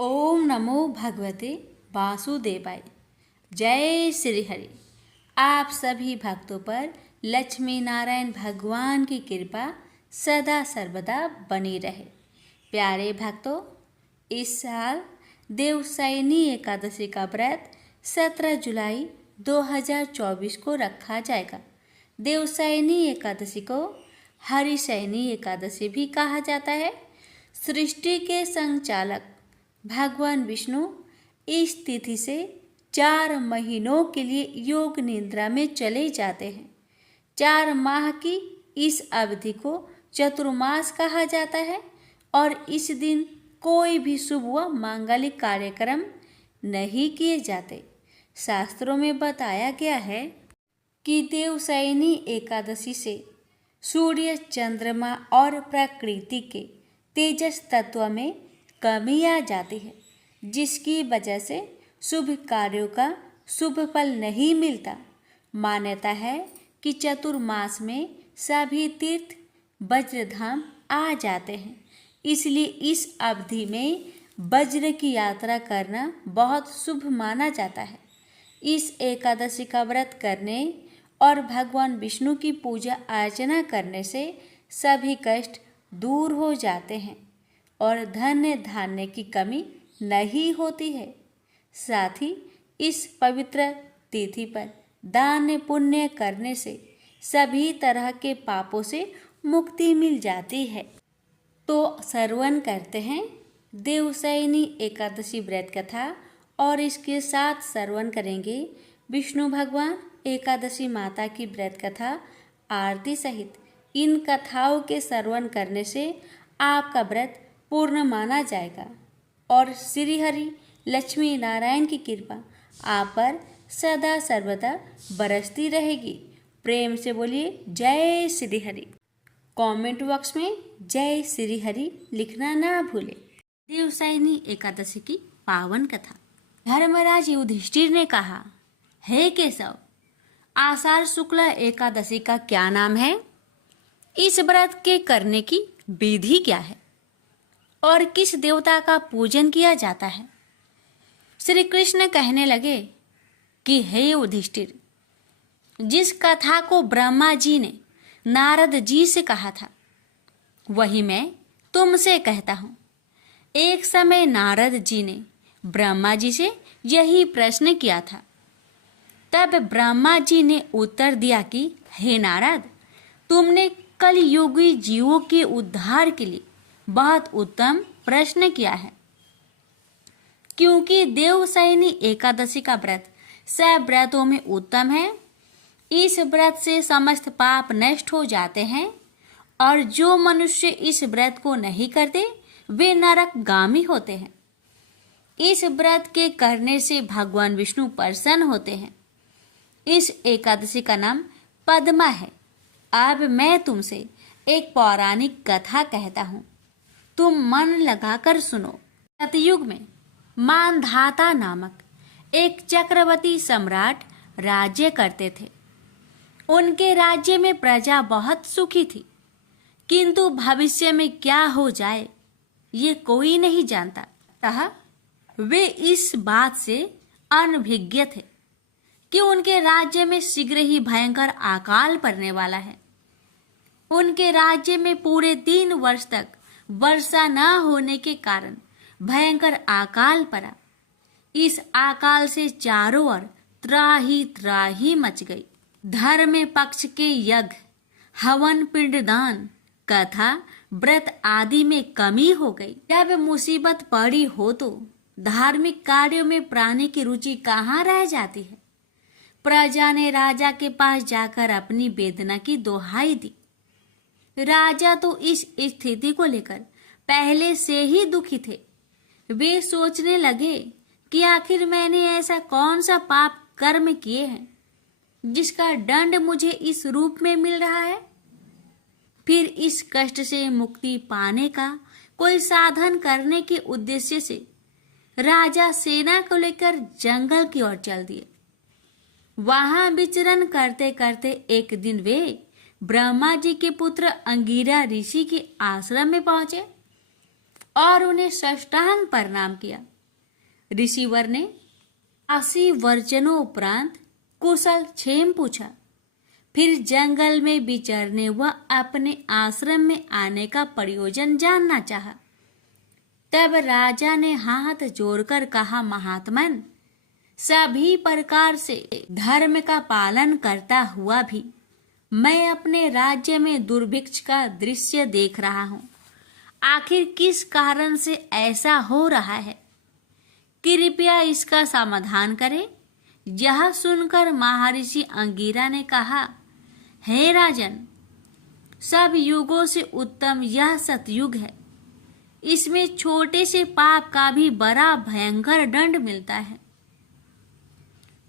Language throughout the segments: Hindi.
ओम नमो भगवते वासुदेवाय। जय श्री हरि। आप सभी भक्तों पर लक्ष्मी नारायण भगवान की कृपा सदा सर्वदा बनी रहे। प्यारे भक्तों, इस साल देवशयनी एकादशी का व्रत 17 जुलाई 2024 को रखा जाएगा। देवशयनी एकादशी को हरिशयनी एकादशी भी कहा जाता है। सृष्टि के संचालक भगवान विष्णु इस तिथि से 4 महीनों के लिए योग निद्रा में चले जाते हैं। 4 माह की इस अवधि को चतुर्मास कहा जाता है और इस दिन कोई भी शुभ व मांगलिक कार्यक्रम नहीं किए जाते। शास्त्रों में बताया गया है कि देवशयनी एकादशी से सूर्य, चंद्रमा और प्रकृति के तेजस तत्व में कमी आ जाती है, जिसकी वजह से शुभ कार्यों का शुभ फल नहीं मिलता। मान्यता है कि चतुर्मास में सभी तीर्थ वज्रधाम आ जाते हैं, इसलिए इस अवधि में वज्र की यात्रा करना बहुत शुभ माना जाता है। इस एकादशी का व्रत करने और भगवान विष्णु की पूजा अर्चना करने से सभी कष्ट दूर हो जाते हैं और धन्य धान्य की कमी नहीं होती है। साथ ही इस पवित्र तिथि पर दान पुण्य करने से सभी तरह के पापों से मुक्ति मिल जाती है। तो श्रवण करते हैं देवशयनी एकादशी व्रत कथा और इसके साथ श्रवण करेंगे विष्णु भगवान एकादशी माता की व्रत कथा आरती सहित। इन कथाओं के श्रवण करने से आपका व्रत पूर्ण माना जाएगा और श्री हरि लक्ष्मी नारायण की कृपा आप पर सदा सर्वदा बरसती रहेगी। प्रेम से बोलिए जय श्री हरि। कमेंट बॉक्स में जय श्री हरि लिखना ना भूले। देवशयनी एकादशी की पावन कथा। धर्मराज युधिष्ठिर ने कहा, हे केशव, आषाढ़ शुक्ल एकादशी का क्या नाम है? इस व्रत के करने की विधि क्या है और किस देवता का पूजन किया जाता है? श्री कृष्ण कहने लगे कि हे युधिष्ठिर, जिस कथा को ब्रह्मा जी ने नारद जी से कहा था वही मैं तुमसे कहता हूँ। एक समय नारद जी ने ब्रह्मा जी से यही प्रश्न किया था। तब ब्रह्मा जी ने उत्तर दिया कि हे नारद, तुमने कलयुगी जीवों के उद्धार के लिए बहुत उत्तम प्रश्न किया है, क्योंकि देवशयनी एकादशी का व्रत सब व्रतों में उत्तम है। इस व्रत से समस्त पाप नष्ट हो जाते हैं और जो मनुष्य इस व्रत को नहीं करते वे नरकगामी होते हैं। इस व्रत के करने से भगवान विष्णु प्रसन्न होते हैं। इस एकादशी का नाम पद्मा है। अब मैं तुमसे एक पौराणिक कथा कहता हूँ, तुम मन लगाकर सुनो। सतयुग में मानधाता नामक एक चक्रवर्ती सम्राट राज्य करते थे। उनके राज्य में प्रजा बहुत सुखी थी, किंतु भविष्य में क्या हो जाए ये कोई नहीं जानता। अतः वे इस बात से अनभिज्ञ थे कि उनके राज्य में शीघ्र ही भयंकर अकाल पड़ने वाला है। उनके राज्य में पूरे 3 वर्ष तक वर्षा न होने के कारण भयंकर अकाल पड़ा। इस अकाल से चारों ओर त्राही मच गई। धर्म पक्ष के यज्ञ, हवन, पिंडदान, कथा, व्रत आदि में कमी हो गई। जब मुसीबत पड़ी हो तो धार्मिक कार्यों में प्राणी की रुचि कहाँ रह जाती है। प्रजा ने राजा के पास जाकर अपनी वेदना की दोहाई दी। राजा तो इस स्थिति को लेकर पहले से ही दुखी थे। वे सोचने लगे कि आखिर मैंने ऐसा कौन सा पाप कर्म किए हैं जिसका दंड मुझे इस रूप में मिल रहा है। फिर इस कष्ट से मुक्ति पाने का कोई साधन करने के उद्देश्य से राजा सेना को लेकर जंगल की ओर चल दिए। वहां विचरण करते करते एक दिन वे ब्रह्मा जी के पुत्र अंगिरा ऋषि के आश्रम में पहुंचे और उन्हें साष्टांग प्रणाम किया। ऋषिवर ने 80 वर्जनों उपरांत कुशल क्षेम पूछा। फिर जंगल में विचरने व अपने आश्रम में आने का प्रयोजन जानना चाहा। तब राजा ने हाथ जोड़कर कहा, महात्मन, सभी प्रकार से धर्म का पालन करता हुआ भी मैं अपने राज्य में दुर्भिक्ष का दृश्य देख रहा हूँ। आखिर किस कारण से ऐसा हो रहा है? कृपया इसका समाधान करें। यह सुनकर महर्षि अंगिरा ने कहा, हे राजन, सब युगों से उत्तम यह सतयुग है। इसमें छोटे से पाप का भी बड़ा भयंकर दंड मिलता है।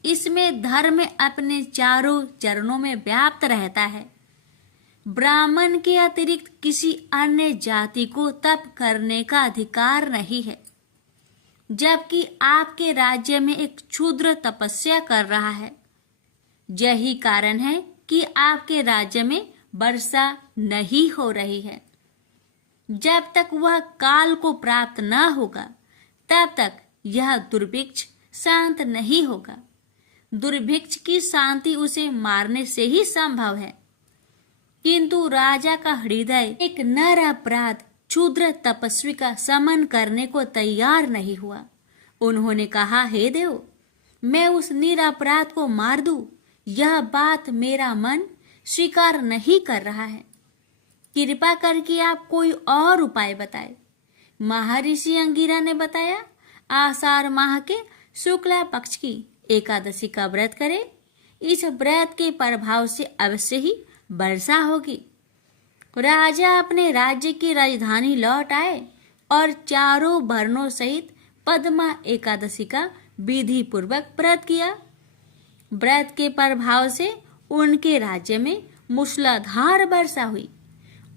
इसमें धर्म अपने चारों चरणों में व्याप्त रहता है। ब्राह्मण के अतिरिक्त किसी अन्य जाति को तप करने का अधिकार नहीं है, जबकि आपके राज्य में एक क्षुद्र तपस्या कर रहा है। यही कारण है कि आपके राज्य में वर्षा नहीं हो रही है। जब तक वह काल को प्राप्त न होगा, तब तक यह दुर्भिक्ष शांत नहीं होगा। दुर्भिक्ष की शांति उसे मारने से ही संभव है। किंतु राजा का हृदय एक नर अपराध क्षुद्र तपस्वी का समन करने को तैयार नहीं हुआ। उन्होंने कहा, हे देव, मैं उस निरपराध को मार दूं, यह बात मेरा मन स्वीकार नहीं कर रहा है। कृपा करके आप कोई और उपाय बताएं। महर्षि अंगिरा ने बताया, आषाढ़ माह के शुक्ला पक्ष की एकादशी का व्रत करें। इस व्रत के प्रभाव से अवश्य ही वर्षा होगी। राजा अपने राज्य की राजधानी लौट आए और चारों वर्णों सहित पद्मा एकादशी का विधि पूर्वक व्रत किया। व्रत के प्रभाव से उनके राज्य में मूसलाधार वर्षा हुई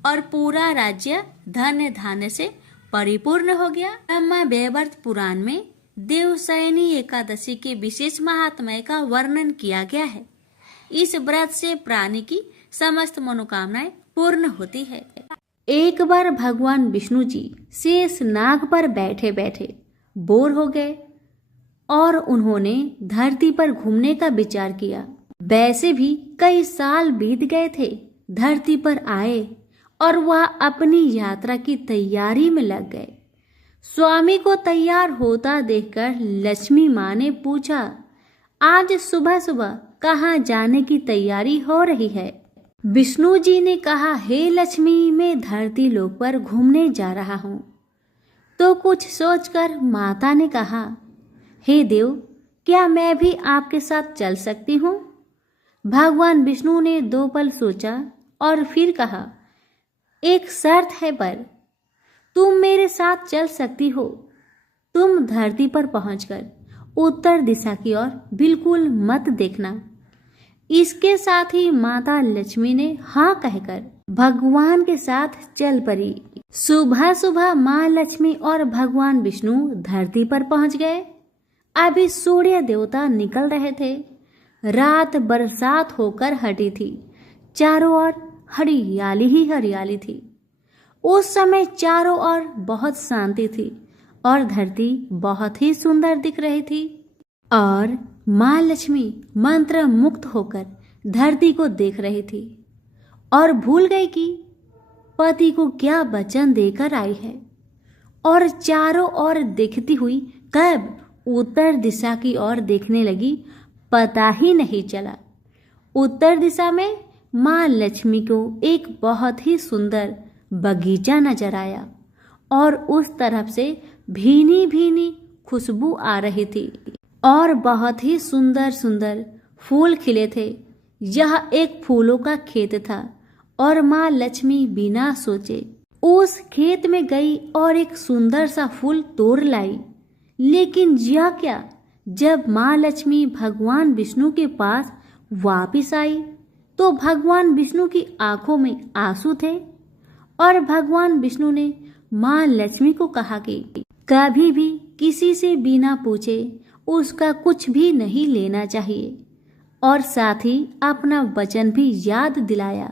और पूरा राज्य धन्य धान्य से परिपूर्ण हो गया। ब्रह्मा वैवर्त पुराण में देवशयनी एकादशी के विशेष महात्म्य का वर्णन किया गया है। इस व्रत से प्राणी की समस्त मनोकामनाएं पूर्ण होती है। एक बार भगवान विष्णु जी शेष नाग पर बैठे बैठे बोर हो गए और उन्होंने धरती पर घूमने का विचार किया। वैसे भी कई साल बीत गए थे। धरती पर आए और वह अपनी यात्रा की तैयारी में लग गए। स्वामी को तैयार होता देखकर लक्ष्मी माँ ने पूछा, आज सुबह सुबह कहाँ जाने की तैयारी हो रही है? विष्णु जी ने कहा, हे लक्ष्मी, मैं धरती लोक पर घूमने जा रहा हूँ। तो कुछ सोचकर माता ने कहा, हे देव, क्या मैं भी आपके साथ चल सकती हूँ? भगवान विष्णु ने 2 पल सोचा और फिर कहा, एक शर्त है, पर तुम मेरे साथ चल सकती हो। तुम धरती पर पहुंचकर उत्तर दिशा की ओर बिल्कुल मत देखना। इसके साथ ही माता लक्ष्मी ने हाँ कहकर भगवान के साथ चल पड़ी। सुबह सुबह माँ लक्ष्मी और भगवान विष्णु धरती पर पहुंच गए। अभी सूर्य देवता निकल रहे थे। रात बरसात होकर हटी थी। चारों ओर हरियाली ही हरियाली थी। उस समय चारों ओर बहुत शांति थी और धरती बहुत ही सुंदर दिख रही थी। और माँ लक्ष्मी मंत्र मुक्त होकर धरती को देख रही थी और भूल गई कि पति को क्या वचन देकर आई है, और चारों ओर देखती हुई कब उत्तर दिशा की ओर देखने लगी, पता ही नहीं चला। उत्तर दिशा में माँ लक्ष्मी को एक बहुत ही सुंदर बगीचा नजर आया और उस तरफ से भीनी भीनी खुशबू आ रही थी और बहुत ही सुंदर सुंदर फूल खिले थे। यह एक फूलों का खेत था और माँ लक्ष्मी बिना सोचे उस खेत में गई और एक सुंदर सा फूल तोड़ लाई। लेकिन यह क्या, जब माँ लक्ष्मी भगवान विष्णु के पास वापिस आई तो भगवान विष्णु की आंखों में आंसू थे और भगवान विष्णु ने माँ लक्ष्मी को कहा कि कभी भी किसी से बिना पूछे उसका कुछ भी नहीं लेना चाहिए, और साथ ही अपना वचन भी याद दिलाया।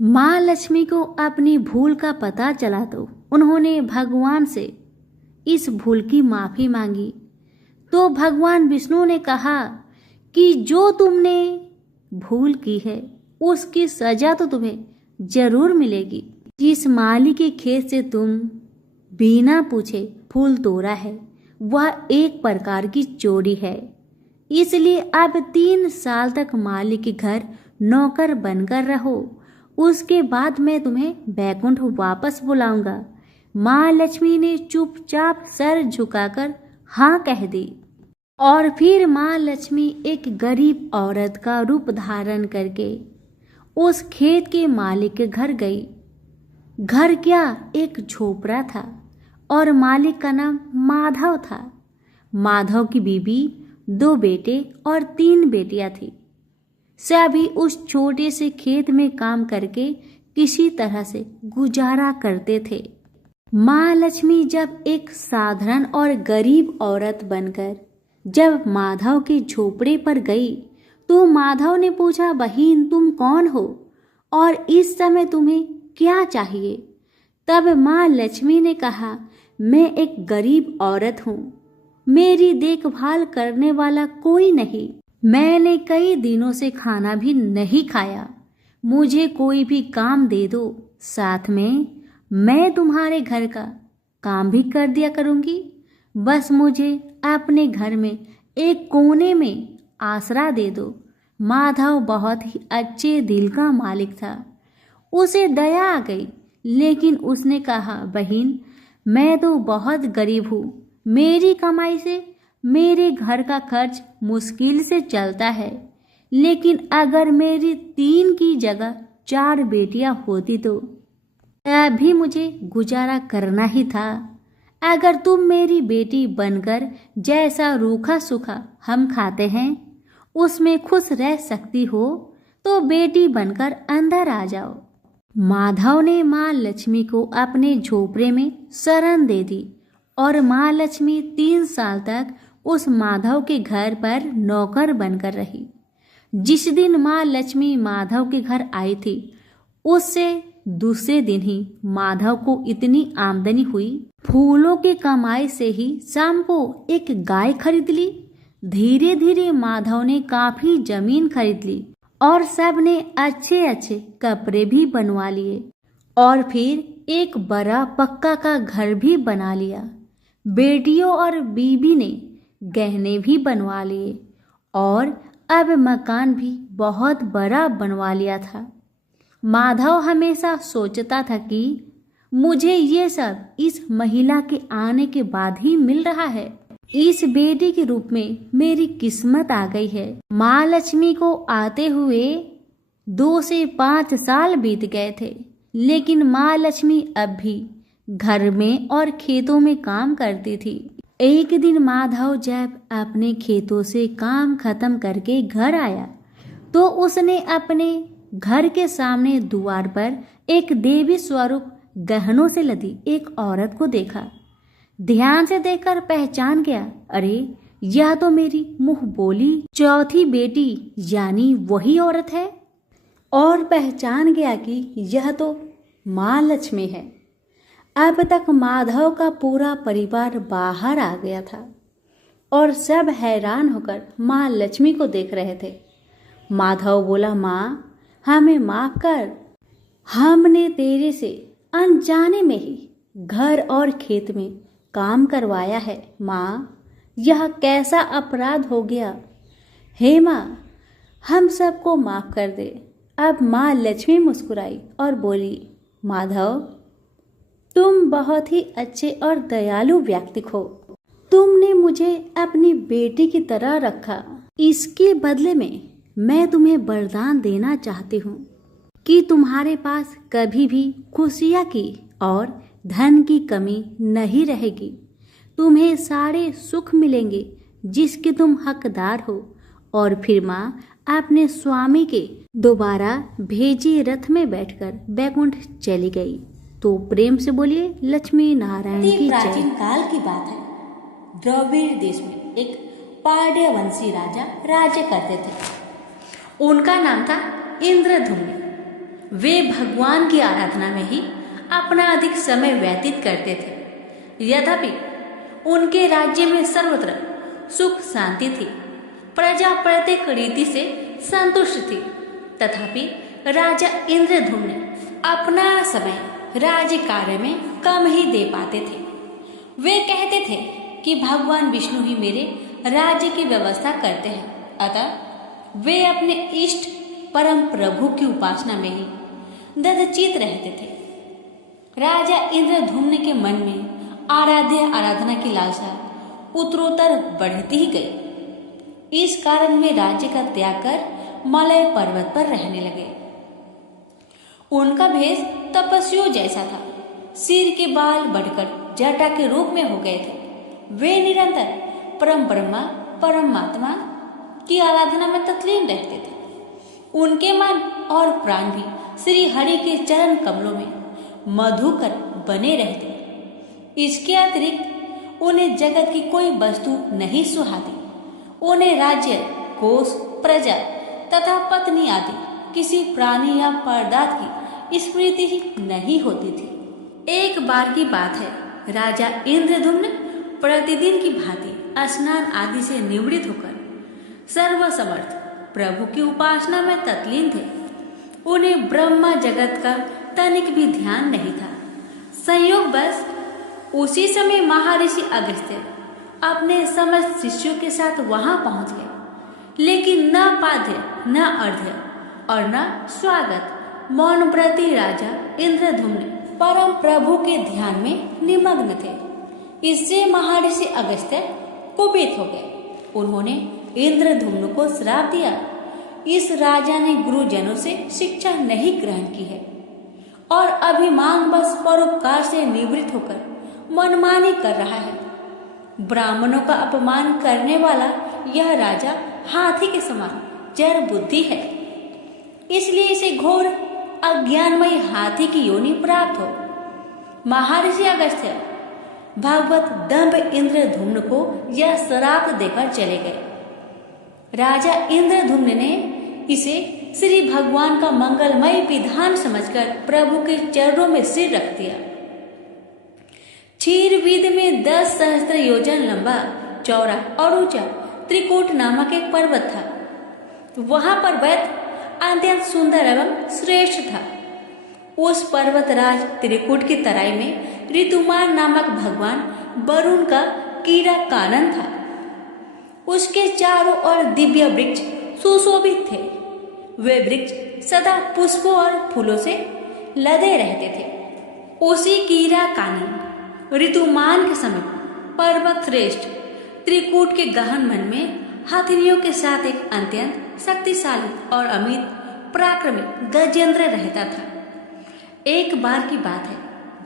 माँ लक्ष्मी को अपनी भूल का पता चला तो उन्होंने भगवान से इस भूल की माफ़ी मांगी। तो भगवान विष्णु ने कहा कि जो तुमने भूल की है उसकी सजा तो तुम्हें जरूर मिलेगी। जिस माली के खेत से तुम बिना पूछे फूल तोड़ा है वह एक प्रकार की चोरी है, इसलिए अब 3 साल तक माली के घर नौकर बनकर रहो। उसके बाद मैं तुम्हें बैकुंठ वापस बुलाऊंगा। माँ लक्ष्मी ने चुपचाप सर झुकाकर हाँ कह दी और फिर माँ लक्ष्मी एक गरीब औरत का रूप धारण करके उस खेत के मालिक के घर गई। घर क्या, एक झोपड़ा था और मालिक का नाम माधव था। माधव की बीवी 2 बेटे और 3 बेटियां थी। सभी उस छोटे से खेत में काम करके किसी तरह से गुजारा करते थे। माँ लक्ष्मी जब एक साधारण और गरीब औरत बनकर जब माधव के झोपड़े पर गई तो माधव ने पूछा, बहन तुम कौन हो और इस समय तुम्हें क्या चाहिए? तब माँ लक्ष्मी ने कहा, मैं एक गरीब औरत हूँ, मेरी देखभाल करने वाला कोई नहीं, मैंने कई दिनों से खाना भी नहीं खाया, मुझे कोई भी काम दे दो, साथ में मैं तुम्हारे घर का काम भी कर दिया करूँगी। बस मुझे अपने घर में एक कोने में आसरा दे दो। माधव बहुत ही अच्छे दिल का मालिक था। उसे दया आ गई, लेकिन उसने कहा, बहन मैं तो बहुत गरीब हूँ, मेरी कमाई से मेरे घर का खर्च मुश्किल से चलता है, लेकिन अगर मेरी 3 की जगह 4 बेटियां होती तो अभी मुझे गुजारा करना ही था। अगर तुम मेरी बेटी बनकर जैसा रूखा सूखा हम खाते हैं उसमें खुश रह सकती हो तो बेटी बनकर अंदर आ जाओ। माधव ने माँ लक्ष्मी को अपने झोपड़े में शरण दे दी और माँ लक्ष्मी 3 साल तक उस माधव के घर पर नौकर बनकर रही। जिस दिन माँ लक्ष्मी माधव के घर आई थी उससे दूसरे दिन ही माधव को इतनी आमदनी हुई, फूलों की कमाई से ही शाम को एक गाय खरीद ली। धीरे धीरे माधव ने काफी जमीन खरीद ली और सब ने अच्छे अच्छे कपड़े भी बनवा लिए और फिर एक बड़ा पक्का का घर भी बना लिया। बेटियों और बीबी ने गहने भी बनवा लिए और अब मकान भी बहुत बड़ा बनवा लिया था। माधव हमेशा सोचता था कि मुझे ये सब इस महिला के आने के बाद ही मिल रहा है, इस बेटी के रूप में मेरी किस्मत आ गई है। माँ लक्ष्मी को आते हुए 2 से 5 साल बीत गए थे, लेकिन माँ लक्ष्मी अब भी घर में और खेतों में काम करती थी। एक दिन माधव जब अपने खेतों से काम खत्म करके घर आया तो उसने अपने घर के सामने द्वार पर एक देवी स्वरूप गहनों से लदी एक औरत को देखा। ध्यान से देखकर पहचान गया, अरे यह तो मेरी मुंह बोली चौथी बेटी यानी वही औरत है, और पहचान गया कि यह तो माँ लक्ष्मी है। अब तक माधव का पूरा परिवार बाहर आ गया था और सब हैरान होकर माँ लक्ष्मी को देख रहे थे। माधव बोला, माँ हमें माफ कर, हमने तेरे से अनजाने में ही घर और खेत में काम करवाया है। माँ यह कैसा अपराध हो गया, हे माँ हम सबको माफ कर दे। अब माँ लक्ष्मी मुस्कुराई और बोली, माधव तुम बहुत ही अच्छे और दयालु व्यक्ति हो, तुमने मुझे अपनी बेटी की तरह रखा। इसके बदले में मैं तुम्हें वरदान देना चाहती हूँ कि तुम्हारे पास कभी भी खुशियाँ की और धन की कमी नहीं रहेगी। तुम्हें सारे सुख मिलेंगे जिसके तुम हकदार हो। और फिर माँ अपने स्वामी के दोबारा भेजे रथ में बैठकर बैकुंठ चली गई। तो प्रेम से बोलिए लक्ष्मी नारायण की जय। प्राचीन काल की बात है। द्रविड़ देश में एक पांड्यवंशी राजा राज्य करते थे। उनका नाम था इंद्रधुम्न। वे भगवान की आराधना में ही अपना अधिक समय व्यतीत करते थे। यद्यपि उनके राज्य में सर्वत्र सुख शांति थी, प्रजा प्रत्येक रीति से संतुष्ट थी, तथापि राजा इंद्रद्युम्न अपना समय राज्य कार्य में कम ही दे पाते थे। वे कहते थे कि भगवान विष्णु ही मेरे राज्य की व्यवस्था करते हैं, अतः वे अपने इष्ट परम प्रभु की उपासना में ही दधचित रहते थे। राजा इंद्रद्युम्न के मन में आराध्य आराधना की लालसा उत्तरोत्तर बढ़ती ही गई। इस कारण वे राज्य का त्याग कर मलय पर्वत पर रहने लगे। उनका भेष तपस्वियों जैसा था। सिर के बाल बढ़कर जटा के रूप में हो गए थे। वे निरंतर परम ब्रह्मा परमात्मा की आराधना में तल्लीन रहते थे। उनके मन और प्राण भी श्री हरि के चरण कमलों में मधुकर बने रहते। इसके अतिरिक्त उन्हें जगत की कोई वस्तु नहीं सुहाती। उन्हें राज्य, कोष, प्रजा तथा पत्नी आदि किसी प्राणी या पदार्थ की स्मृति ही नहीं होती थी। एक बार की बात है, राजा इंद्रद्युम्न प्रतिदिन की भांति स्नान आदि से निवृत्त होकर सर्वसमर्थ प्रभु की उपासना में तल्लीन थे। उन्हें ब्रह्मा जगत का तनिक भी ध्यान नहीं था। संयोग बस उसी समय महर्षि अगस्त्य अपने समस्त शिष्यों के साथ वहां पहुंच गए, लेकिन न पाद्य न अर्घ्य और न स्वागत। मौन व्रती राजा इंद्रद्युम्न परम प्रभु के ध्यान में निमग्न थे। इससे महर्षि अगस्त्य कुपित हो गए। उन्होंने इंद्रद्युम्न को श्राप दिया, इस राजा ने गुरुजनों से शिक्षा नहीं ग्रहण की है और अभिमान बस परोपकार से निवृत्त होकर मनमानी कर रहा है। ब्राह्मणों का अपमान करने वाला यह राजा हाथी के समान जड़ बुद्धि है, इसलिए इसे घोर अज्ञानमयी हाथी की योनि प्राप्त हो। महर्षि अगस्त्य भगवत दंभ इंद्रद्युम्न को यह श्राप देकर चले गए। राजा इंद्रद्युम्न ने इसे श्री भगवान का मंगलमय विधान समझकर प्रभु के चरणों में सिर रख दिया। क्षीरविद में 10 सहस्त्र योजन लंबा, चौड़ा और ऊंचा त्रिकूट नामक एक पर्वत था। वहां पर वैद्य अत्यंत सुंदर एवं श्रेष्ठ था। उस पर्वतराज त्रिकूट की तराई में ऋतुमान नामक भगवान वरुण का कीड़ा कानन था। उसके चारों ओर दिव्य वृक्ष सुशोभित थे। वे वृक्ष सदा पुष्पों और फूलों से लदे रहते थे। उसी कीड़ा कानन ऋतुमान के समीप पर्वत श्रेष्ठ त्रिकूट के गहन मन में हथिनियों के साथ एक अत्यंत शक्तिशाली और अमित पराक्रमी गजेंद्र रहता था। एक बार की बात है,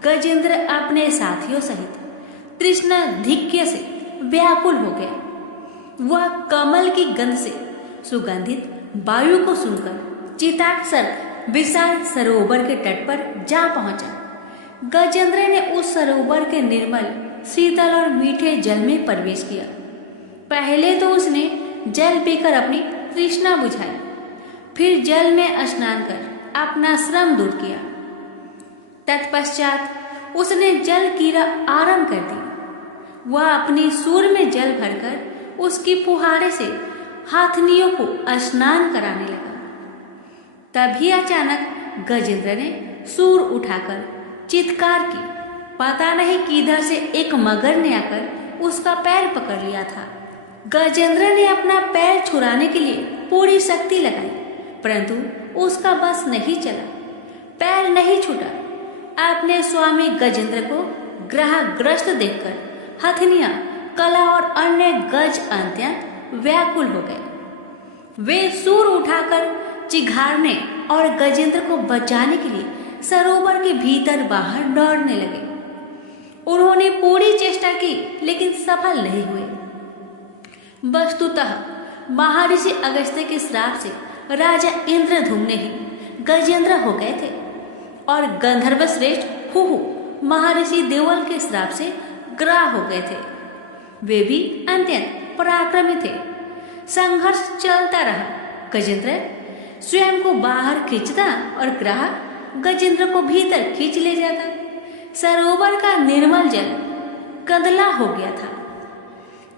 गजेंद्र अपने साथियों सहित तृष्णाधिक्य से व्याकुल हो गया। वह कमल की गंध से सुगंधित वायु को सुनकर चिताक्षर विशाल सरोवर के तट पर जा पहुंचा। गजेंद्र ने उस सरोवर के निर्मल, शीतल और मीठे जल में प्रवेश किया। पहले तो उसने जल पीकर अपनी तृष्णा बुझाई, फिर जल में स्नान कर अपना श्रम दूर किया। तत्पश्चात उसने जल क्रीड़ा आरंभ कर दी। वह अपनी सूर में जल भरकर उसकी फुहारे से हाथनियों को स्नान कराने लगा। तभी अचानक गजेंद्र ने सूर उठाकर चित्कार की। पता नहीं किधर से एक मगर ने आकर उसका पैर पकड़ लिया था। गजेंद्र ने अपना पैर छुड़ाने के लिए पूरी शक्ति लगाई, परंतु उसका बस नहीं चला, पैर नहीं छूटा। अपने स्वामी गजेंद्र को ग्रहग्रस्त देखकर हथिनिया, कला और अन्य गज अत्यंत व्याकुल हो गए। वे सूर उठाकर चिघाड़ने और गजेंद्र को बचाने के लिए सरोवर के भीतर बाहर दौड़ने लगे। उन्होंने पूरी चेष्टा की, लेकिन सफल नहीं हुए। वस्तुतः महर्षि अगस्त्य के श्राप से राजा इंद्रद्युम्न ही गजेंद्र हो गए थे और गंधर्व श्रेष्ठ हुहु महर्षि देवल के श्राप से ग्राह हो गए थे। वे भी अत्यंत पराक्रमी थे। संघर्ष चलता रहा। गजेंद्र स्वयं को बाहर खींचता और ग्राह गजेंद्र को भीतर खींच ले जाता। सरोवर का निर्मल जल कंदला हो गया था।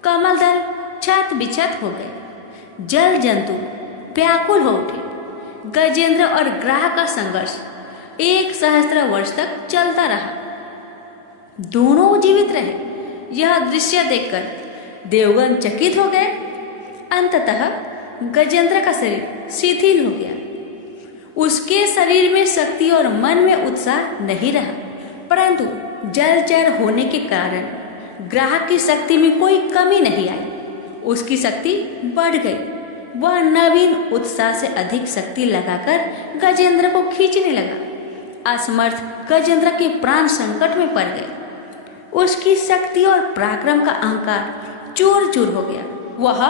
कमल दल छत बिछत हो गए। जल जंतु व्याकुल हो उठे। गजेंद्र और ग्राह का संघर्ष 1 सहस्त्र वर्ष तक चलता रहा। दोनों जीवित रहे। यह दृश्य देखकर देवगण चकित हो गए। अंततः गजेंद्र का शरीर शिथिल हो गया। उसके शरीर में शक्ति और मन में उत्साह नहीं रहा, परंतु जलचर होने के कारण ग्राहक की शक्ति में कोई कमी नहीं आई। उसकी शक्ति बढ़ गई। वह नवीन उत्साह से अधिक शक्ति लगाकर गजेंद्र को खींचने लगा। असमर्थ गजेंद्र के प्राण संकट में पड़ गए। उसकी शक्ति और पराक्रम का अहंकार चूर चूर हो गया। वह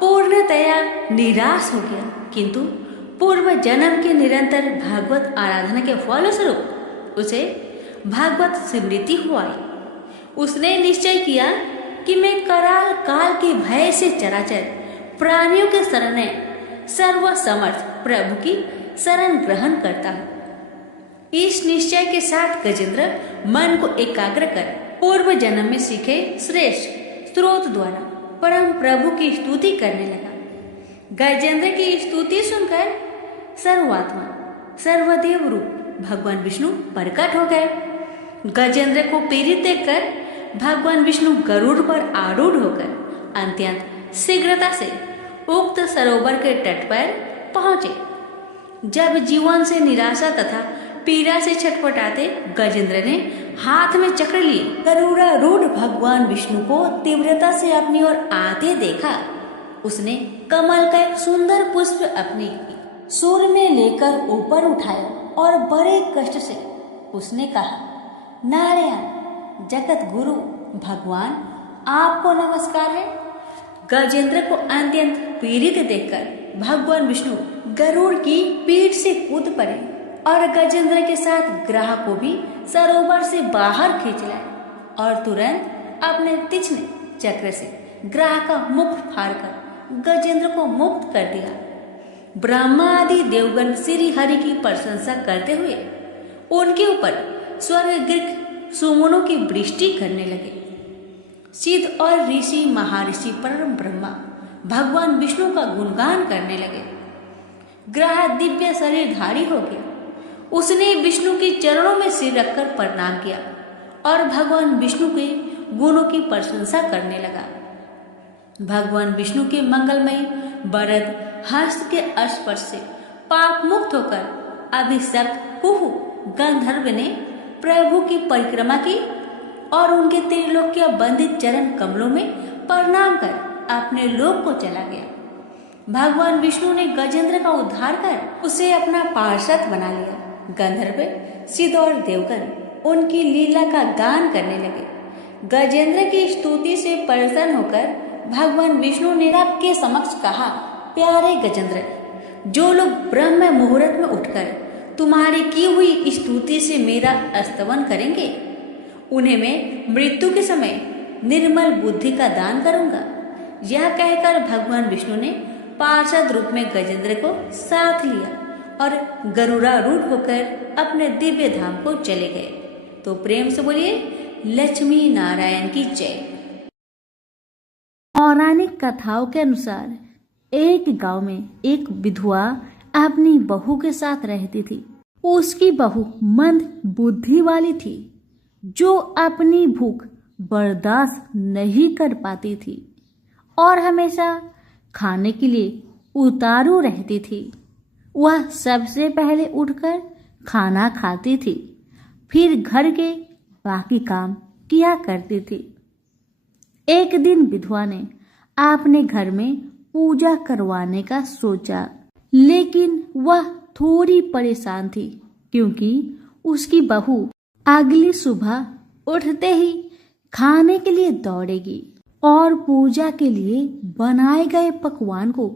पूर्णतया निराश हो गया, किंतु पूर्व जन्म के निरंतर भागवत आराधना के फलस्वरूप उसे भागवत स्मृति हो आई। उसने निश्चय किया कि मैं कराल काल के भय से चराचर प्राणियों के शरण सर्वसमर्थ प्रभु की शरण ग्रहण करता हूँ। इस निश्चय के साथ गजेंद्र मन को एकाग्र कर पूर्व जन्म में सीखे श्रेष्ठ स्रोत द्वारा परम प्रभु की स्तुति करने लगा। गजेंद्र की स्तुति सुनकर सर्वात्मा सर्वदेव रूप भगवान विष्णु प्रकट हो गए। गजेंद्र को पीड़ित देखकर भगवान विष्णु गरुड़ पर आरूढ़ होकर अत्यंत शीघ्रता से उक्त सरोवर के तट पर पहुंचे। जब जीवन से निराशा तथा पीड़ा से छटपटाते गजेंद्र ने हाथ में चक्र लिए गरुड़ारूढ़ भगवान विष्णु को तीव्रता से अपनी ओर आते देखा। उसने कमल का एक सुंदर पुष्प अपनी सूर में लेकर ऊपर उठाया और बड़े कष्ट से उसने कहा, नारायण जगत गुरु भगवान, आपको नमस्कार है। गजेंद्र को अत्यंत पीड़ित देखकर भगवान विष्णु गरुड़ की पीठ से कूद पड़े और गजेंद्र के साथ ग्राह को भी सरोवर से बाहर खींच लाए और तुरंत अपने तीक्ष्ण चक्र से ग्राह का मुख फाड़कर गजेंद्र को मुक्त कर दिया। ब्रह्मा आदि देवगण श्री हरि की प्रशंसा करते हुए उनके ऊपर स्वर्ग सुमनों की वृष्टि करने लगे। सिद्ध और ऋषि महर्षि परम ब्रह्मा भगवान विष्णु का गुणगान करने लगे। ग्राह दिव्य शरीरधारी हो गया। उसने विष्णु के चरणों में सिर रखकर प्रणाम किया और भगवान विष्णु के गुणों की प्रशंसा करने लगा। भगवान विष्णु के मंगलमय वरद हस्त के स्पर्श से पाप मुक्त होकर अभिशप्त कुहू गंधर्व ने प्रभु की परिक्रमा की और उनके त्रिलोक्य बंदित चरण कमलों में प्रणाम कर अपने लोक को चला गया। भगवान विष्णु ने गजेंद्र का उद्धार कर उसे अपना पार्षद बना लिया। गंधर्व सिद्ध और देवगण उनकी लीला का गान करने लगे। गजेंद्र की स्तुति से प्रसन्न होकर भगवान विष्णु ने सबके समक्ष कहा, प्यारे गजेंद्र, जो लोग ब्रह्म मुहूर्त में उठकर तुम्हारी की हुई स्तुति से मेरा स्तवन करेंगे, उन्हें मैं मृत्यु के समय निर्मल बुद्धि का दान करूंगा। यह कहकर भगवान विष्णु ने पार्षद रूप में गजेंद्र को साथ लिया और गरुड़ारूढ़ होकर अपने दिव्य धाम को चले गए। तो प्रेम से बोलिए लक्ष्मी नारायण की जय। पौराणिक कथाओं के अनुसार एक गांव में एक विधवा अपनी बहू के साथ रहती थी। उसकी बहू मंद बुद्धि वाली थी, जो अपनी भूख बर्दाश्त नहीं कर पाती थी और हमेशा खाने के लिए उतारू रहती थी। वह सबसे पहले उठकर खाना खाती थी, फिर घर के बाकी काम किया करती थी। एक दिन विधवा ने अपने घर में पूजा करवाने का सोचा, लेकिन वह थोड़ी परेशान थी क्योंकि उसकी बहू अगली सुबह उठते ही खाने के लिए दौड़ेगी और पूजा के लिए बनाए गए पकवान को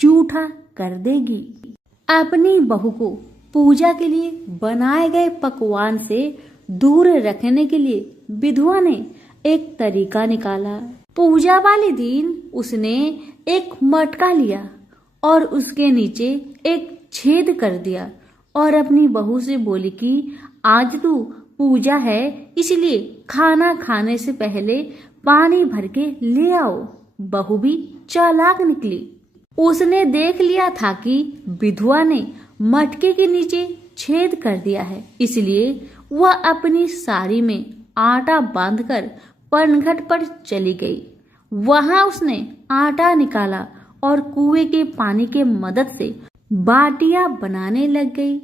जूठा कर देगी। अपनी बहू को पूजा के लिए बनाए गए पकवान से दूर रखने के लिए विधवा ने एक तरीका निकाला। पूजा वाले दिन उसने एक मटका लिया और उसके नीचे एक छेद कर दिया और अपनी बहू से बोली कि आज तू पूजा है, इसलिए खाना खाने से पहले पानी भर के ले आओ। बहू भी चालाक निकली। उसने देख लिया था कि विधवा ने मटके के नीचे छेद कर दिया है, इसलिए वह अपनी साड़ी में आटा बांधकर पनघट पर चली गई। वहां उसने आटा निकाला और कुएं के पानी के मदद से बाटियां बनाने लग गई।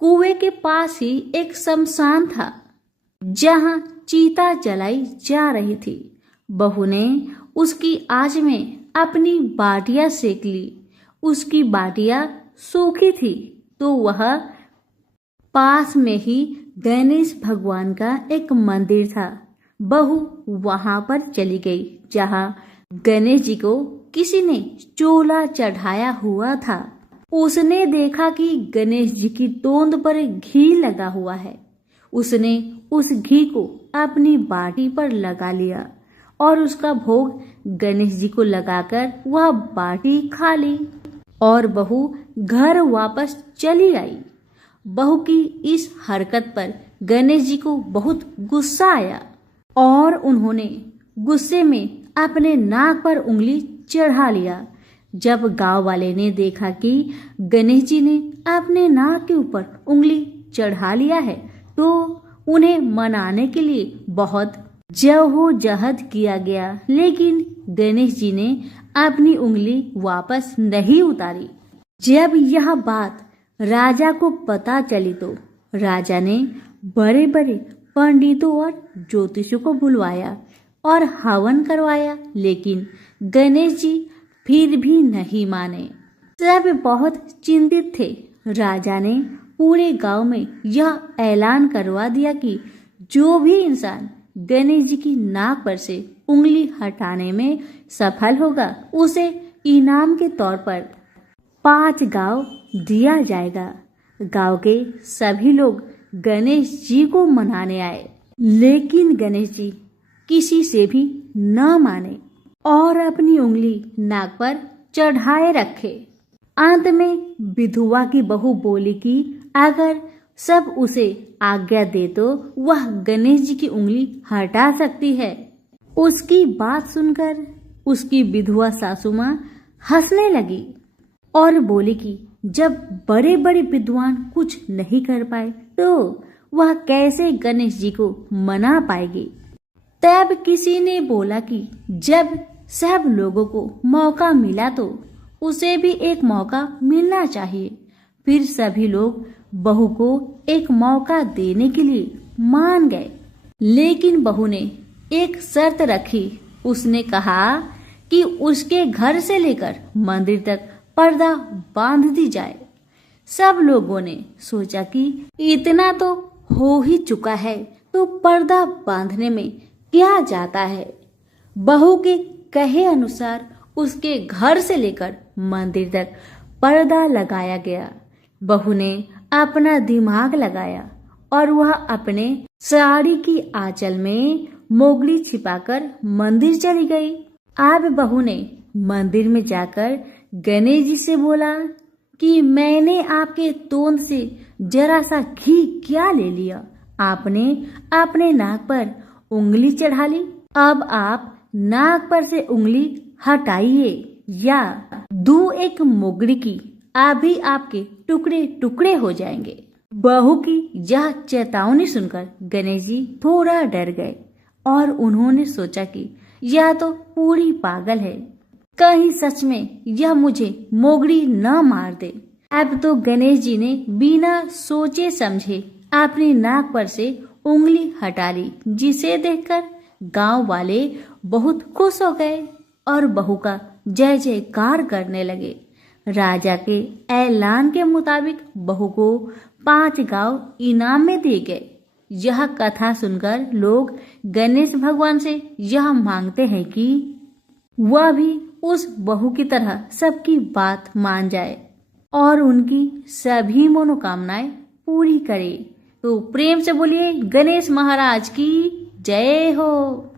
कुएं के पास ही एक शमशान था जहां चीता जलाई जा रही थी। बहू ने उसकी आंच में अपनी बाटियां सेक ली। उसकी बाटियां सूखी थी तो वह पास में ही गणेश भगवान का एक मंदिर था। बहू वहां पर चली गई जहां गणेश जी को किसी ने चोला चढ़ाया हुआ था। उसने देखा कि गणेश जी की तोंद पर घी लगा हुआ है। उसने उस घी को अपनी बाटी पर लगा लिया और उसका भोग गणेश जी को लगाकर वह बाटी खा ली और बहू घर वापस चली आई। बहू की इस हरकत पर गणेश जी को बहुत गुस्सा आया और उन्होंने गुस्से में अपने नाक पर उंगली चढ़ा लिया। जब गांव वाले ने देखा कि गणेश जी ने अपने नाक के ऊपर उंगली चढ़ा लिया है तो उन्हें मनाने के लिए बहुत जद्दोजहद किया गया, लेकिन गणेश जी ने अपनी उंगली वापस नहीं उतारी। जब यह बात राजा को पता चली तो राजा ने बड़े बड़े पंडितों और ज्योतिषों को बुलवाया और हवन करवाया, लेकिन गणेश जी फिर भी नहीं माने। सब बहुत चिंतित थे। राजा ने पूरे गांव में यह ऐलान करवा दिया कि जो भी इंसान गणेश जी की नाक पर से उंगली हटाने में सफल होगा उसे इनाम के तौर पर 5 गांव दिया जाएगा। गांव के सभी लोग गणेश जी को मनाने आए, लेकिन गणेश जी किसी से भी न माने और अपनी उंगली नाक पर चढ़ाए रखे। अंत में विधवा की बहू बोली कि अगर सब उसे आज्ञा दे तो वह गणेश जी की उंगली हटा सकती है। उसकी बात सुनकर उसकी विधवा सासू माँ हंसने लगी और बोली कि जब बड़े बड़े विद्वान कुछ नहीं कर पाए तो वह कैसे गणेश जी को मना पाएगी। तब किसी ने बोला कि जब सब लोगों को मौका मिला तो उसे भी एक मौका मिलना चाहिए। फिर सभी लोग बहू को एक मौका देने के लिए मान गए, लेकिन बहू ने एक शर्त रखी। उसने कहा कि उसके घर से लेकर मंदिर तक पर्दा बांध दी जाए। सब लोगों ने सोचा कि इतना तो हो ही चुका है तो पर्दा बांधने में क्या जाता है। बहू के कहे अनुसार उसके घर से लेकर मंदिर तक पर्दा लगाया गया। बहू ने अपना दिमाग लगाया और वह अपने साड़ी की आंचल में मोगली छिपाकर मंदिर चली गई। अब बहू ने मंदिर में जाकर गणेश जी से बोला कि मैंने आपके तोंद से जरा सा घी क्या ले लिया, आपने अपने नाक पर उंगली चढ़ा ली। अब आप नाक पर से उंगली हटाइए या दूं एक मोगड़ी की, अभी आपके टुकड़े टुकड़े हो जाएंगे। बहू की यह चेतावनी सुनकर गणेश जी थोड़ा डर गए और उन्होंने सोचा कि यह तो पूरी पागल है, कहीं सच में यह मुझे मोगड़ी न मार दे। अब तो गणेश जी ने बिना सोचे समझे अपनी नाक पर से उंगली हटा ली, जिसे देखकर गांव वाले बहुत खुश हो गए और बहू का जय जयकार करने लगे। राजा के ऐलान के मुताबिक बहू को 5 गांव इनाम में दिए गए। यह कथा सुनकर लोग गणेश भगवान से यह मांगते हैं कि वह भी उस बहू की तरह सबकी बात मान जाए और उनकी सभी मनोकामनाएं पूरी करे। तो प्रेम से बोलिए गणेश महाराज की जय हो।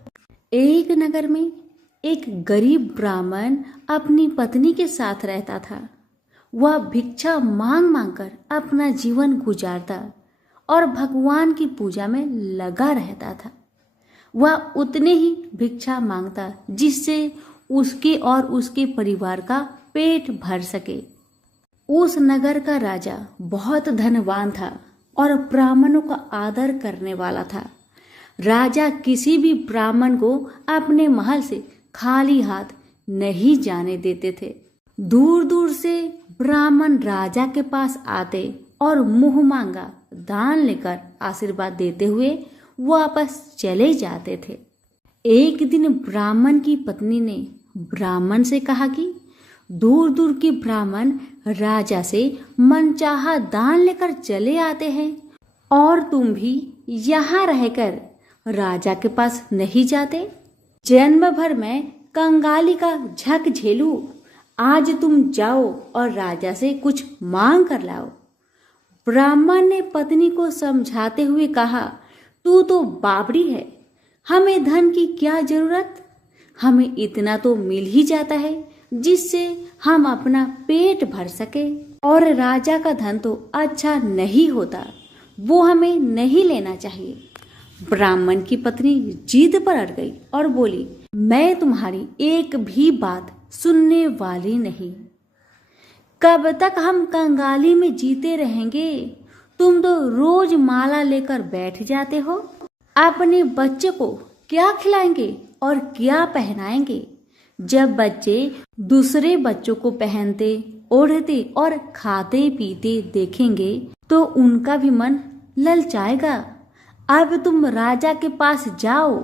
एक नगर में एक गरीब ब्राह्मण अपनी पत्नी के साथ रहता था। वह भिक्षा मांग मांग कर अपना जीवन गुजारता और भगवान की पूजा में लगा रहता था। वह उतने ही भिक्षा मांगता जिससे उसके और उसके परिवार का पेट भर सके। उस नगर का राजा बहुत धनवान था और ब्राह्मणों का आदर करने वाला था। राजा किसी भी ब्राह्मण को अपने महल से खाली हाथ नहीं जाने देते थे। दूर दूर से ब्राह्मण राजा के पास आते और मुंह मांगा दान लेकर आशीर्वाद देते हुए वापस चले जाते थे। एक दिन ब्राह्मण की पत्नी ने ब्राह्मण से कहा कि दूर दूर के ब्राह्मण राजा से मनचाहा दान लेकर चले आते हैं और तुम भी यहाँ रहकर राजा के पास नहीं जाते। जन्म भर मैं कंगाली का झक झेलूं, आज तुम जाओ और राजा से कुछ मांग कर लाओ। ब्राह्मण ने पत्नी को समझाते हुए कहा, तू तो बावड़ी है, हमें धन की क्या जरूरत, हमें इतना तो मिल ही जाता है जिससे हम अपना पेट भर सके, और राजा का धन तो अच्छा नहीं होता, वो हमें नहीं लेना चाहिए। ब्राह्मण की पत्नी जिद पर अड़ गई और बोली, मैं तुम्हारी एक भी बात सुनने वाली नहीं। कब तक हम कंगाली में जीते रहेंगे? तुम तो रोज माला लेकर बैठ जाते हो। अपने बच्चे को क्या खिलाएंगे और क्या पहनाएंगे? जब बच्चे दूसरे बच्चों को पहनते, ओढ़ते और खाते पीते देखेंगे तो उनका भी मन ललचाएगा। अब तुम राजा के पास जाओ,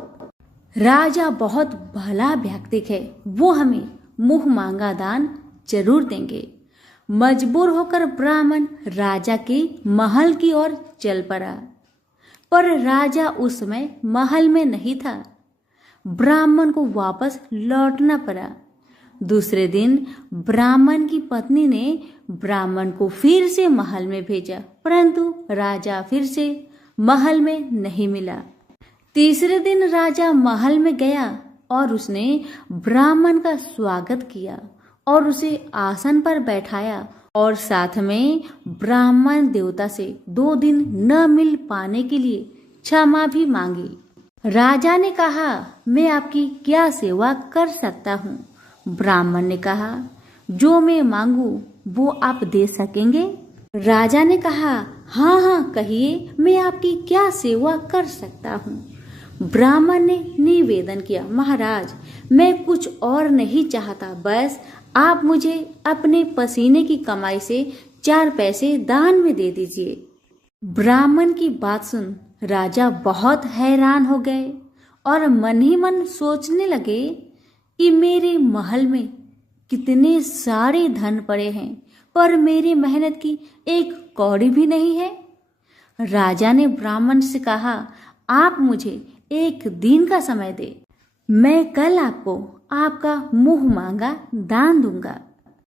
राजा बहुत भला व्यक्ति है, वो हमें मुंह मांगा दान जरूर देंगे। मजबूर होकर ब्राह्मण राजा के महल की ओर चल पड़ा, पर राजा उस समय महल में नहीं था। ब्राह्मण को वापस लौटना पड़ा। दूसरे दिन ब्राह्मण की पत्नी ने ब्राह्मण को फिर से महल में भेजा, परंतु राजा फिर से महल में नहीं मिला। तीसरे दिन राजा महल में गया और उसने ब्राह्मण का स्वागत किया और उसे आसन पर बैठाया और साथ में ब्राह्मण देवता से 2 दिन न मिल पाने के लिए क्षमा भी मांगी। राजा ने कहा, मैं आपकी क्या सेवा कर सकता हूँ? ब्राह्मण ने कहा, जो मैं मांगू वो आप दे सकेंगे? राजा ने कहा, हाँ हाँ कहिए, मैं आपकी क्या सेवा कर सकता हूँ? ब्राह्मण ने निवेदन किया, महाराज मैं कुछ और नहीं चाहता, बस आप मुझे अपने पसीने की कमाई से 4 पैसे दान में दे दीजिए। ब्राह्मण की बात सुन राजा बहुत हैरान हो गए और मन ही मन सोचने लगे कि मेरे महल में कितने सारे धन पड़े हैं, पर मेरी मेहनत की एक कौड़ी भी नहीं है। राजा ने ब्राह्मण से कहा, आप मुझे 1 दिन का समय दे, मैं कल आपको आपका मुंह मांगा दान दूंगा।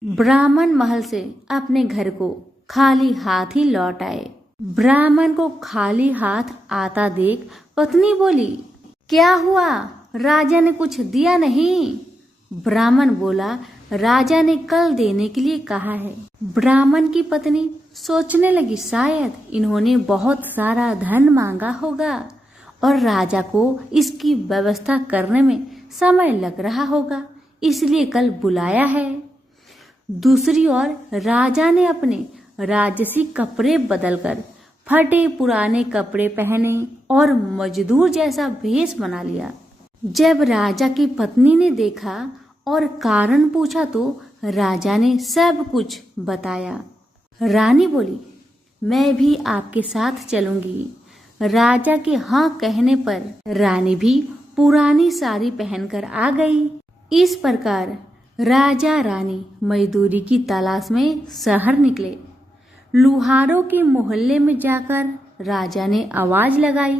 ब्राह्मण महल से अपने घर को खाली हाथ ही लौट आए। ब्राह्मण को खाली हाथ आता देख पत्नी बोली, क्या हुआ, राजा ने कुछ दिया नहीं? ब्राह्मण बोला, राजा ने कल देने के लिए कहा है। ब्राह्मण की पत्नी सोचने लगी, शायद इन्होंने बहुत सारा धन मांगा होगा और राजा को इसकी व्यवस्था करने में समय लग रहा होगा, इसलिए कल बुलाया है। दूसरी ओर राजा ने अपने राजसी कपड़े बदलकर फटे पुराने कपड़े पहने और मजदूर जैसा भेष बना लिया। जब राजा की पत्नी ने देखा और कारण पूछा तो राजा ने सब कुछ बताया। रानी बोली, मैं भी आपके साथ चलूंगी। राजा के हाँ कहने पर रानी भी पुरानी साड़ी पहनकर आ गई। इस प्रकार राजा रानी मजदूरी की तलाश में शहर निकले। लुहारों के मोहल्ले में जाकर राजा ने आवाज लगाई,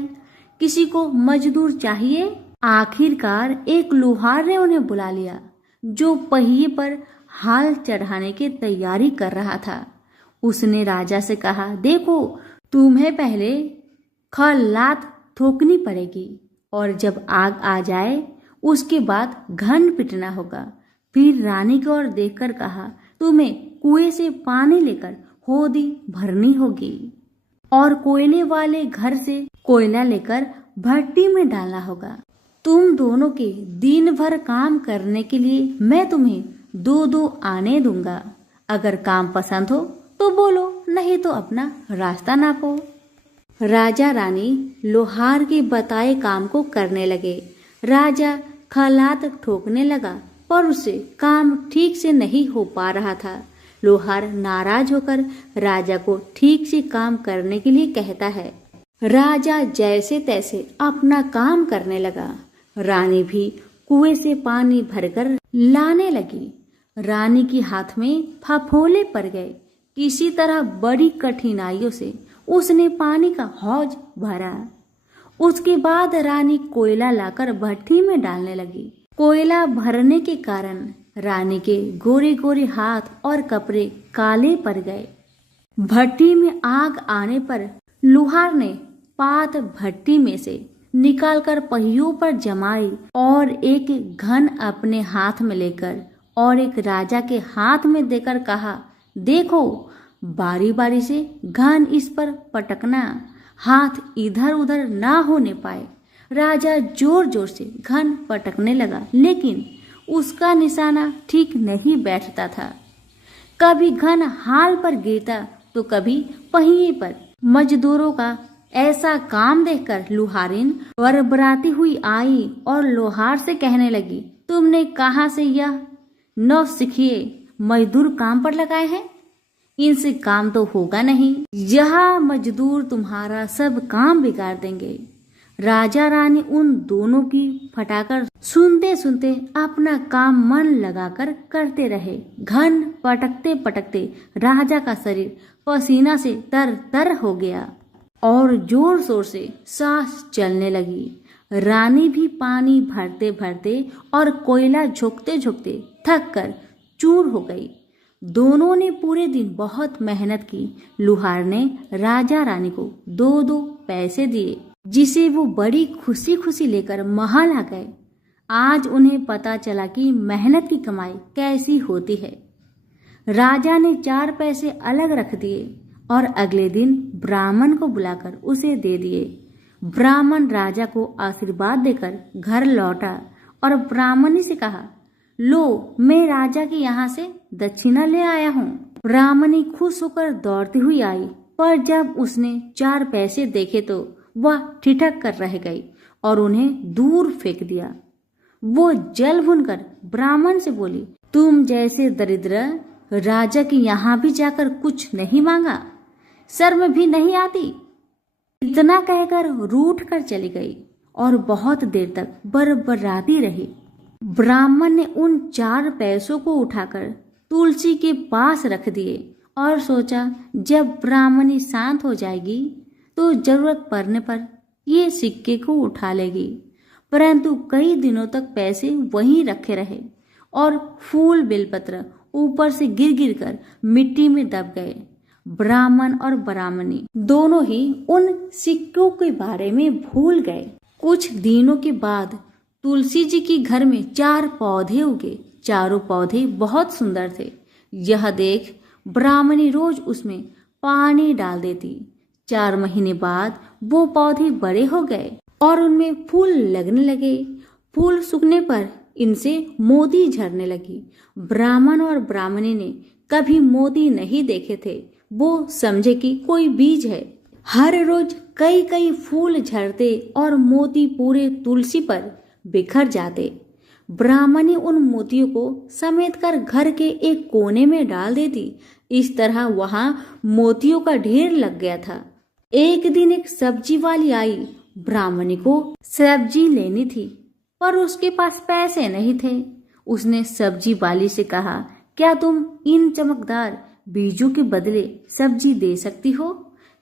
किसी को मजदूर चाहिए? आखिरकार एक लुहार ने उन्हें बुला लिया, जो पहिए पर हाल चढ़ाने की तैयारी कर रहा था। उसने राजा से कहा, देखो तुम्हें पहले खलात ठोकनी पड़ेगी और जब आग आ जाए उसके बाद घन पिटना होगा। फिर रानी की ओर देखकर कहा, तुम्हें कुएं से पानी लेकर होदी भरनी होगी। और कोयले वाले घर से कोयला लेकर भट्टी में डालना होगा। तुम दोनों के दिन भर काम करने के लिए मैं तुम्हें 2-2 आने दूंगा। अगर काम पसंद हो तो बोलो, नहीं तो अपना रास्ता नापो। राजा रानी लोहार के बताए काम को करने लगे। राजा खलात ठोकने लगा, पर उससे काम ठीक से नहीं हो पा रहा था। लोहार नाराज होकर राजा को ठीक से काम करने के लिए कहता है। राजा जैसे तैसे अपना काम करने लगा। रानी भी कुएं से पानी भरकर लाने लगी। रानी के हाथ में फफोले पड़ गए। किसी तरह बड़ी कठिनाइयों से उसने पानी का हौज भरा। उसके बाद रानी कोयला लाकर भट्टी में डालने लगी। कोयला भरने के कारण रानी के गोरे गोरे हाथ और कपड़े काले पड़ गए। भट्टी में आग आने पर लोहार ने पात भट्टी में से निकालकर पहियों पर जमाई और एक घन अपने हाथ में लेकर और एक राजा के हाथ में देकर कहा, देखो, बारी बारी से घन इस पर पटकना, हाथ इधर उधर ना होने पाए। राजा जोर जोर से घन पटकने लगा, लेकिन उसका निशाना ठीक नहीं बैठता था। कभी घन हाल पर गिरता तो कभी पहिए पर। मजदूरों का ऐसा काम देखकर लुहारिन बरबराती हुई आई और लोहार से कहने लगी, तुमने कहाँ से यह नौसिखिए मजदूर काम पर लगाए हैं? इनसे काम तो होगा नहीं। यह मजदूर तुम्हारा सब काम बिगाड़ देंगे। राजा रानी उन दोनों की फटाकर सुनते सुनते अपना काम मन लगाकर करते रहे। घन पटकते पटकते राजा का शरीर पसीना से तर तर हो गया और जोर शोर से सांस चलने लगी। रानी भी पानी भरते भरते और कोयला झोंकते झोंकते थक कर चूर हो गई। दोनों ने पूरे दिन बहुत मेहनत की। लुहार ने राजा रानी को 2-2 पैसे दिए, जिसे वो बड़ी खुशी खुशी लेकर महल आ गए। आज उन्हें पता चला कि मेहनत की कमाई कैसी होती है। राजा ने 4 पैसे अलग रख दिए और अगले दिन ब्राह्मण को बुलाकर उसे दे दिए। ब्राह्मण राजा को आशीर्वाद देकर घर लौटा और ब्राह्मणी से कहा, लो, मैं राजा के यहाँ से दक्षिणा ले आया हूँ। ब्राह्मणी खुश होकर दौड़ती हुई आई, पर जब उसने 4 पैसे देखे तो वह ठिठक कर रह गई और उन्हें दूर फेंक दिया। वो जल भूनकर ब्राह्मण से बोली, तुम जैसे दरिद्र राजा के यहाँ भी जाकर कुछ नहीं मांगा, शर्म भी नहीं आती। इतना कहकर रूठ कर चली गई और बहुत देर तक बरबराती रही। ब्राह्मण ने उन 4 पैसों को उठाकर तुलसी के पास रख दिए और सोचा, जब ब्राह्मणी शांत हो जाएगी तो जरूरत पड़ने पर ये सिक्के को उठा लेगी। परंतु कई दिनों तक पैसे वहीं रखे रहे और फूल बेलपत्र ऊपर से गिर गिर कर मिट्टी में दब गए। ब्राह्मण और ब्राह्मणी दोनों ही उन सिक्कों के बारे में भूल गए। कुछ दिनों के बाद तुलसी जी के घर में 4 पौधे उगे। चारों पौधे बहुत सुंदर थे। यह देख ब्राह्मणी रोज उसमें पानी डाल देती। 4 महीने बाद वो पौधे बड़े हो गए और उनमें फूल लगने लगे। फूल सूखने पर इनसे मोती झरने लगी। ब्राह्मण और ब्राह्मणी ने कभी मोती नहीं देखे थे। वो समझे कि कोई बीज है। हर रोज कई कई फूल झरते और मोती पूरे तुलसी पर बिखर जाते। ब्राह्मणी उन मोतियों को समेट कर घर के एक कोने में डाल देती। इस तरह वहां मोतियों का ढेर लग गया था। एक दिन एक सब्जी वाली आई। ब्राह्मणी को सब्जी लेनी थी, पर उसके पास पैसे नहीं थे। उसने सब्जी वाली से कहा, क्या तुम इन चमकदार बीजों के बदले सब्जी दे सकती हो?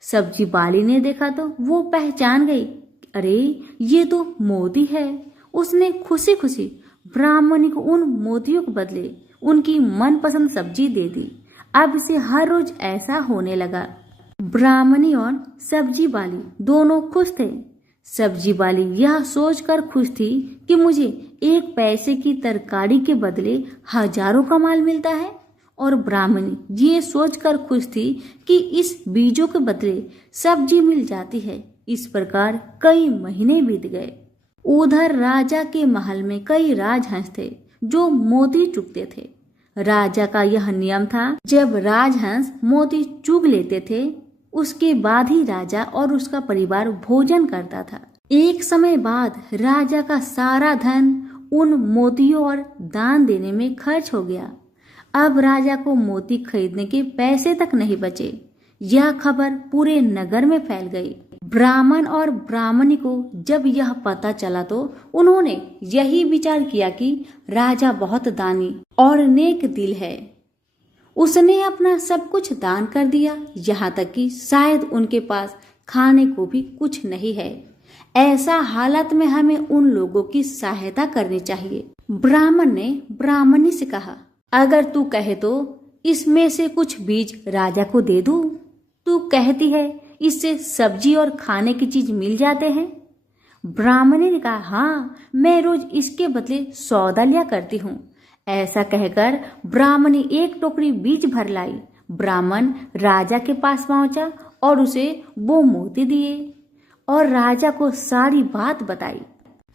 सब्जी वाली ने देखा तो वो पहचान गई, अरे ये तो मोती है। उसने खुशी खुशी ब्राह्मणी को उन मोतियों के बदले उनकी मनपसंद सब्जी दे दी। अब से हर रोज ऐसा होने लगा। ब्राह्मणी और सब्जी वाली दोनों खुश थे। सब्जी वाली यह सोचकर खुश थी कि मुझे 1 पैसे की तरकारी के बदले हजारों का माल मिलता है। और ब्राह्मणी ये सोचकर खुश थी कि इस बीजों के बदले सब्जी मिल जाती है। इस प्रकार कई महीने बीत गए। उधर राजा के महल में कई राजहंस थे जो मोती चुगते थे। राजा का यह नियम था, जब राजहंस मोती चुग लेते थे उसके बाद ही राजा और उसका परिवार भोजन करता था। एक समय बाद राजा का सारा धन उन मोतियों और दान देने में खर्च हो गया। अब राजा को मोती खरीदने के पैसे तक नहीं बचे। यह खबर पूरे नगर में फैल गई। ब्राह्मण और ब्राह्मणी को जब यह पता चला तो उन्होंने यही विचार किया कि राजा बहुत दानी और नेक दिल है। उसने अपना सब कुछ दान कर दिया, यहाँ तक कि शायद उनके पास खाने को भी कुछ नहीं है। ऐसा हालत में हमें उन लोगों की सहायता करनी चाहिए। ब्राह्मण ने ब्राह्मणी से कहा, अगर तू कहे तो इसमें से कुछ बीज राजा को दे दूं। तू कहती है इससे सब्जी और खाने की चीज मिल जाते हैं। ब्राह्मणी ने कहा, हाँ, मैं रोज इसके बदले सौदा लिया करती हूँ। ऐसा कहकर ब्राह्मणी एक टोकरी बीज भर लाई। ब्राह्मण राजा के पास पहुंचा और उसे वो मोती दिए और राजा को सारी बात बताई।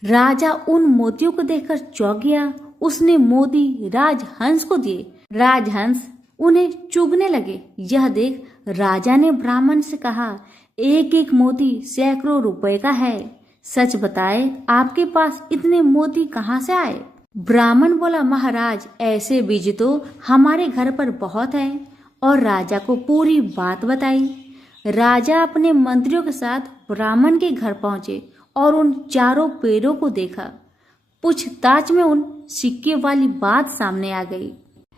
राजा उन मोतियों को देखकर चौंक गया। उसने मोती राजहंस को दिए। राजहंस उन्हें चुगने लगे। यह देख राजा ने ब्राह्मण से कहा, एक एक मोती सैकड़ों रुपए का है। सच बताए, आपके पास इतने मोती कहाँ से आए? ब्राह्मण बोला, महाराज, ऐसे बीज तो हमारे घर पर बहुत हैं। और राजा को पूरी बात बताई। राजा अपने मंत्रियों के साथ ब्राह्मण के घर पहुंचे और उन चारों पेड़ों को देखा। पूछताछ में उन सिक्के वाली बात सामने आ गई।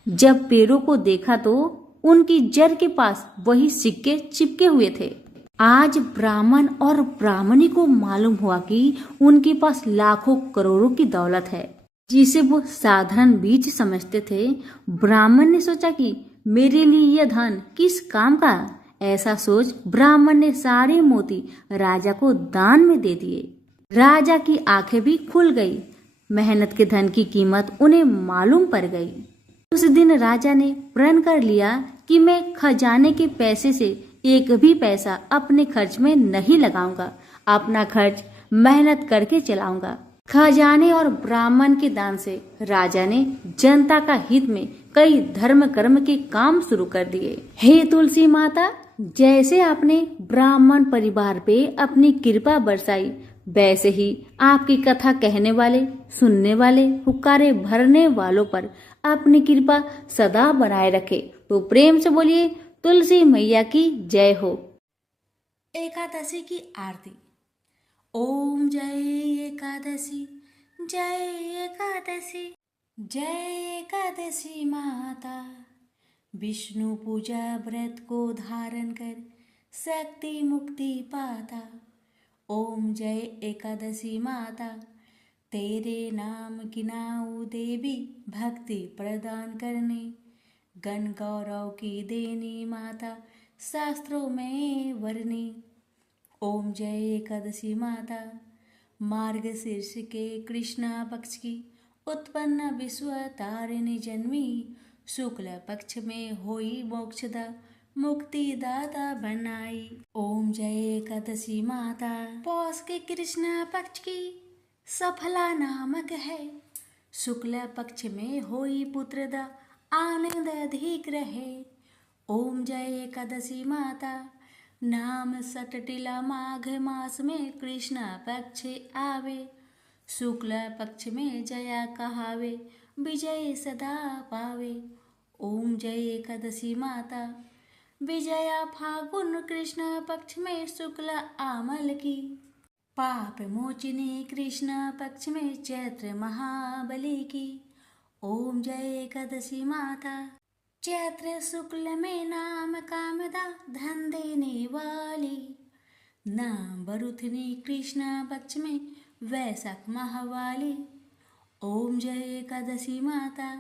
जब पेड़ों को देखा तो उनकी जड़ के पास वही सिक्के चिपके हुए थे। आज ब्राह्मण और ब्राह्मणी को मालूम हुआ कि उनके पास लाखों करोड़ों की दौलत है, जिसे वो साधारण बीज समझते थे। ब्राह्मण ने सोचा कि मेरे लिए यह धन किस काम का। ऐसा सोच ब्राह्मण ने सारे मोती राजा को दान में दे दिए। राजा की आंखें भी खुल गई। मेहनत के धन की कीमत उन्हें मालूम पड़ गई। उस दिन राजा ने प्रण कर लिया कि मैं खजाने के पैसे से एक भी पैसा अपने खर्च में नहीं लगाऊंगा। अपना खर्च मेहनत करके चलाऊंगा। खजाने और ब्राह्मण के दान से राजा ने जनता का हित में कई धर्म कर्म के काम शुरू कर दिए। हे तुलसी माता, जैसे आपने ब्राह्मण परिवार पे अपनी कृपा बरसाई, वैसे ही आपकी कथा कहने वाले, सुनने वाले, हुक्कारे भरने वालों पर अपनी कृपा सदा बनाए रखे। तो प्रेम से बोलिए, तुलसी मैया की जय हो। एकादशी की आरती। ओम जय एकादशी, जय एकादशी, जय एकादशी माता। विष्णु पूजा व्रत को धारण कर शक्ति मुक्ति पाता। ओम जय एकादशी माता, तेरे नाम गिनाऊं देवी, भक्ति प्रदान करने। गण गौरव की देनी माता, शास्त्रों में वर्णी। ओम जय एकादशी माता, मार्गशीर्ष के कृष्णा पक्ष की उत्पन्न विश्व तारिणी जन्मी। शुक्ल पक्ष में होई मोक्षदा, मुक्ति दाता बनाई। ओम जय एकादशी माता, पौष के कृष्णा पक्ष की सफला नामक है। शुक्ल पक्ष में होई पुत्रदा, आनंद अधिक रहे। ओम जय एकादशी माता, नाम सटटिला माघ मास में कृष्ण पक्ष आवे। शुक्ल पक्ष में जया कहावे, विजय सदा पावे। ओम जय एकादशी माता, विजया फागुन कृष्ण पक्ष में शुक्ल आमल की। पाप मोचिनी कृष्ण पक्ष में चैत्र महाबली की। ओम जय एकादशी माता, चैत्र शुक्ल में नाम कामदा, धन देने वाली। नाम बरुथनी कृष्ण पक्ष में वैशाख माहवाली। ओम जय एकादशी माता,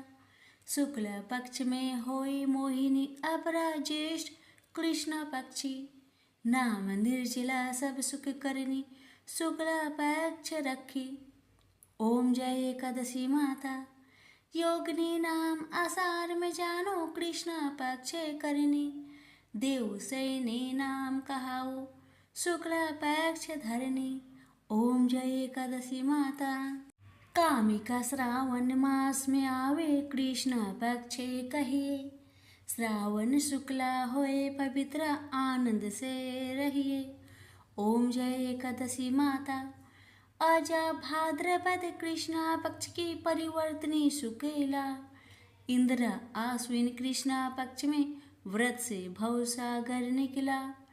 शुक्ल पक्ष में होई मोहिनी, अपरा ज्येष्ठ कृष्ण पक्षी। नाम निर्जला सब सुख करनी, शुक्ल पक्ष रखी। ओम जय एकादशी माता, योगिनी नाम आषाढ़ में जानो, कृष्ण पक्ष करनी। देव सैनी नाम कहाओ, शुक्ल पक्ष धरनी। ओम जय एकादशी माता। कामिका श्रावण मास में आवे, कृष्ण पक्षे कहिए। श्रावण शुक्ला होए पवित्र, आनंद से रहिए। ओम जय एकादशी माता। अजा भाद्रपद कृष्णा पक्ष की परिवर्तनी शुक्ला। इंद्र आश्विन कृष्णा पक्ष में व्रत से भवसागर निकला।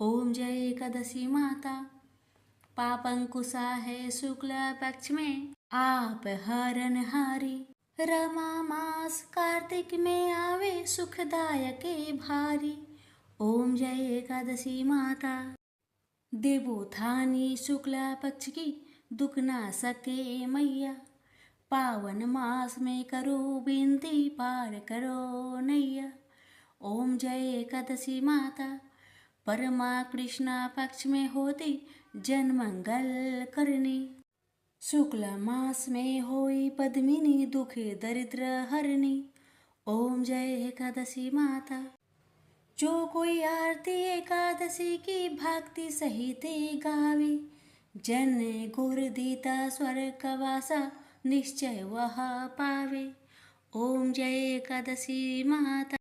ओम जय एकादशी माता। पापंकुशा है शुक्ला पक्ष में, आप हरन हारी। रमा मास कार्तिक में आवे, सुखदायक भारी। ओम जय एकादशी माता। देवोत्थानी शुक्ला पक्ष की, दुख ना सके मैया। पावन मास में करो विनती, पार करो नैया। ओम जय एकादशी माता। परमा कृष्णा पक्ष में होती, जन मंगल करनी। शुक्ल मास में होई पद्मिनी, दुखे दरिद्र हरनी। ओम जय एकादशी माता। जो कोई आरती एकादशी की, भक्ति सहित गावे। जन गुर दीता स्वर्ग वासा, निश्चय वह पावे। ओम जय एकादशी माता।